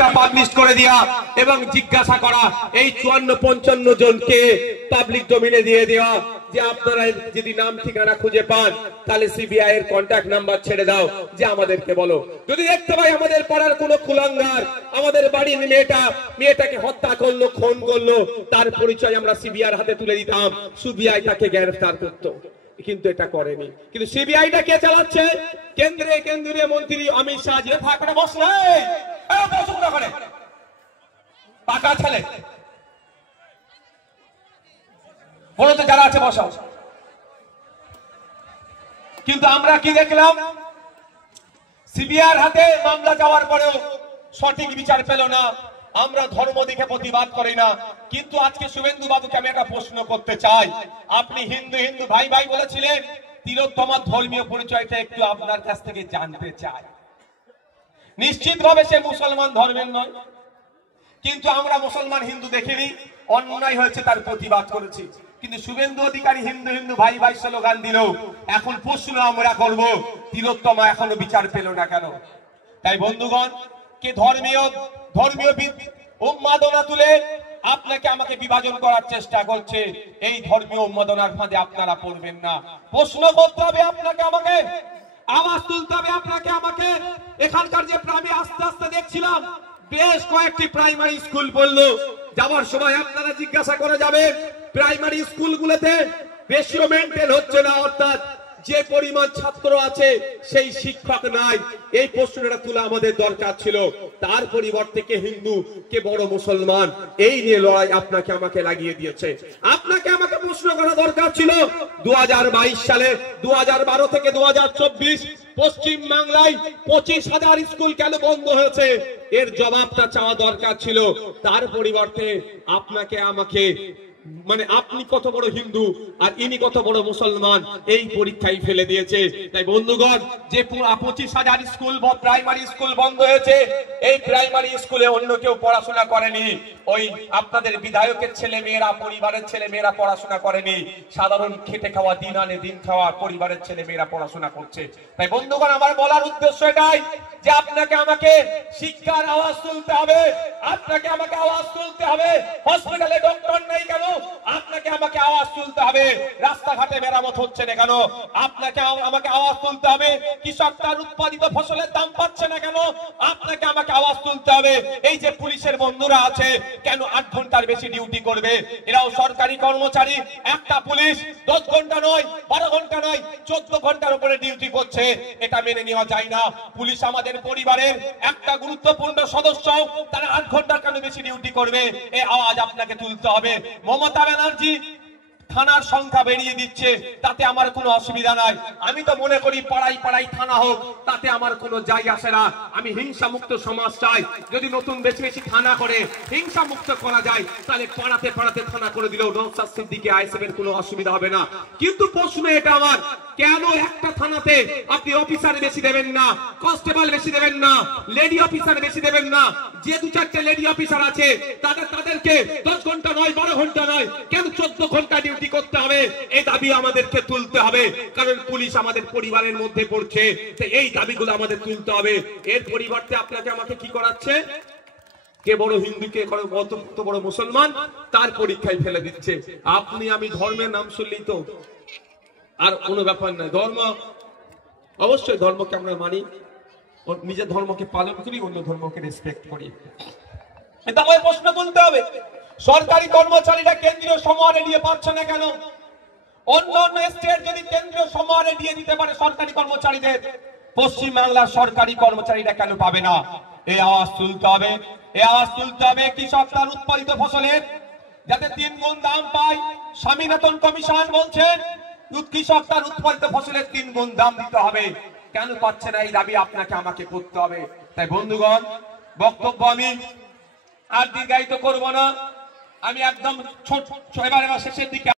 তালিকা পাবলিশ করে দেওয়া এবং জিজ্ঞাসা করা এই 54-55 জনকে পাবলিক ডোমেইনে দিয়ে দেওয়া যে আপনারা যদি নাম ঠিকানা খুঁজে পান তাহলে সিবিআই এর কন্টাক্ট নাম্বার ছেড়ে দাও, যে আমাদেরকে বলো। যদি দেখতে পাই আমাদের পাড়ার কোনো কুলাঙ্গার আমাদের বাড়ির মেয়েটাকে হত্যা করলো, খুন করলো, তার পরিচয় আমরা সিবিআই হাতে তুলে দিতাম, সিবিআই তাকে গ্রেফতার করতো। কিন্তু এটা করেনি। কিন্তু সিবিআইটা কে চালাচ্ছে? কেন্দ্রীয় মন্ত্রী অমিত শাহ। যে থাকলে বস নাই, পাকা ছেলে বলতে যারা আছে বসাও। কিন্তু আমরা কি দেখলাম, সিবিআইর হাতে মামলা যাওয়ার পরেও সঠিক বিচার পেল না। আমরা ধর্ম দেখে প্রতিবাদ করি না, কিন্তু আজকে শুভেন্দু বাবুকে আমি একটা প্রশ্ন করতে চাই। আপনি হিন্দু হিন্দু ভাই ভাই বলেছিলেন, তিলোত্তমার ধর্মীয় পরিচয়টা একটু আপনার কাছ থেকে জানতে চাই। নিশ্চিতভাবে সে মুসলমান ধর্মের নয়, কিন্তু আমরা মুসলমান হিন্দু দেখিনি, অন্যায় হয়েছে তার প্রতিবাদ করেছি। কিন্তু শুভেন্দু অধিকারী হিন্দু হিন্দু ভাই ভাই স্লোগান দিল। এখন প্রশ্ন আমরা করব, তিলোত্তমা এখনো বিচার পেল না কেন? তাই বন্ধুগণ, কে ধর্মীয় উন্মাদনা তুলে আপনাকে আমাকে বিভাজন করার চেষ্টা করছে, এই ধর্মীয় উন্মাদনার ফাঁদে আপনারা পড়বেন না। প্রশ্ন করতে হবে আপনাকে আমাকে, আওয়াজ তুলতে হবে আপনাকে আমাকে। এখানকার যে আমি আস্তে আস্তে দেখছিলাম বেশ কয়েকটি প্রাইমারি স্কুল বললো, যাওয়ার সময় আপনারা জিজ্ঞাসা করে যাবেন প্রাইমারি স্কুলগুলোতে রেশিও মেইনটেইন হচ্ছে না, অর্থাৎ যে পরিমাণ ছাত্র আছে সেই শিক্ষক নাই। এই প্রশ্নটা তোলা আমাদের দরকার ছিল। তার পরিবর্তে কে হিন্দু কে বড় মুসলমান, এই নিয়ে লড়াই আপনাকে আমাকে লাগিয়ে দিয়েছে। আপনাকে আমাকে প্রশ্ন করা দরকার ছিল 2022 সালে 2012 থেকে 2024 পশ্চিম বাংলায় 25,000 স্কুল কেন বন্ধ হয়েছে, এর জবাবটা চাওয়া দরকার ছিল। তার পরিবর্তে আপনাকে আমাকে মানে আপনি কত বড় হিন্দু আর ইনি কত বড় মুসলমান এই পরীক্ষায় ফেলে দিয়েছে। তাই বন্ধুগণ, যে 25,000 স্কুল প্রাইমারি স্কুল বন্ধ হয়েছে, এই প্রাইমারি স্কুলে অন্য কেউ পড়াশোনা করেনি। ওই আপনাদের বিধায়কের ছেলে মেয়েরা, পরিবারের ছেলে মেয়েরা পড়াশোনা করেনি, সাধারণ খেটে খাওয়া দিন আনে দিন খাওয়া পরিবারের ছেলে মেয়েরা পড়াশোনা করছে। তাই বন্ধুগণ, আমার বলার উদ্দেশ্য এটাই যে আপনাকে আমাকে শিক্ষার আওয়াজ তুলতে হবে, আপনাকে আমাকে আওয়াজ তুলতে হবে। হসপিটালে ডক্টর নেই কেন, আপনাকে আমাকে আওয়াজ তুলতে হবে। রাস্তাঘাটে মেরামত হচ্ছে না কেন, আপনাকে আমাকে আওয়াজ তুলতে হবে। কৃষক তার উৎপাদিত ফসলের দাম পাচ্ছে না কেন, আপনাকে আমাকে আওয়াজ তুলতে হবে। এই যে পুলিশের বন্ধুরা আছে কেন 8 ঘন্টার বেশি ডিউটি করবে? এরাও সরকারি কর্মচারী। একটা পুলিশ 10 ঘন্টা নয়, 12 ঘন্টা নয়, 14 ঘন্টার উপরে ডিউটি করছে। এটা মেনে নেওয়া যায় না। পুলিশ আমাদের পরিবারের একটা গুরুত্বপূর্ণ সদস্য, তারা 8 ঘন্টার কেন বেশি ডিউটি করবে? এই আওয়াজ আপনাকে তুলতে হবে। মমতা ব্যানার্জি থানার সংখ্যা বেরিয়ে দিচ্ছে, তাতে আমার কোনো অসুবিধা নাই। আমি তো মনে করি পাড়ায় পাড়ায় থানা হোক, তাতে আমার কোনো যায় আসে না। আমি হিংসা মুক্ত সমাজ চাই। যদি নতুন বেশি বেশি থানা করে হিংসা মুক্ত করা যায়, তাহলে পাড়াতে পাড়াতে থানা করে দিলেও নওশাদ সিদ্দিকী আইএসএফের কোনো অসুবিধা হবে না। কিন্তু প্রশ্ন এটা আমার, কেন একটা থানাতে আপনি অফিসার বেশি দেবেন না, কনস্টেবল বেশি দেবেন না, লেডি অফিসার বেশি দেবেন না? যে 2-4টে লেডি অফিসার আছে তাদেরকে 10 ঘন্টা নয়, 12 ঘন্টা নয়, কেন 14 ঘন্টা ডিউটি করতে হবে? এই দাবি আমাদেরকে তুলতে হবে, কারণ পুলিশ আমাদের পরিবারের মধ্যে পড়ছে। এই দাবিগুলো আমাদের তুলতে হবে। এর পরিবর্তে আপনাকে আমাকে কি করাচ্ছে? কে বড় হিন্দু কে কত বড় মুসলমান তার পরীক্ষায় ফেলে দিচ্ছে। আপনি আমি ধর্মের নাম শুনলেই তো আর কোনো ব্যাপার নয়। ধর্ম অবশ্যই, ধর্মকে আমরা মানি, নিজের ধর্মকে পালন করি, অন্য ধর্মকে রেসপেক্ট করি। এটা আমাদের প্রশ্ন তুলতে হবে। সরকারি কর্মচারীরা কেন্দ্রীয় সম্মানে দিয়ে পাচ্ছে না কেন? অন্য অন্য স্টেট যদি কেন্দ্রীয় সম্মানে দিয়ে দিতে পারে সরকারি কর্মচারীদের, পশ্চিম বাংলার সরকারি কর্মচারীরা কেন পাবে না? এই আওয়াজ তুলতে হবে। এই আওয়াজ তুলতে হবে কৃষক তার উৎপাদিত ফসলের যাতে 3 গুণ দাম পায়। স্বামীনাথন কমিশন বলছেন কৃষক তার উৎপাদিত ফসলের 3 গুণ দাম দিতে হবে। কেন পাচ্ছে না? এই দাবি আপনাকে আমাকে করতে হবে। তাই বন্ধুগণ, বক্তব্য আমি আর দীর্ঘায়িত করব না। আমি একদম এবার শেষের দিকে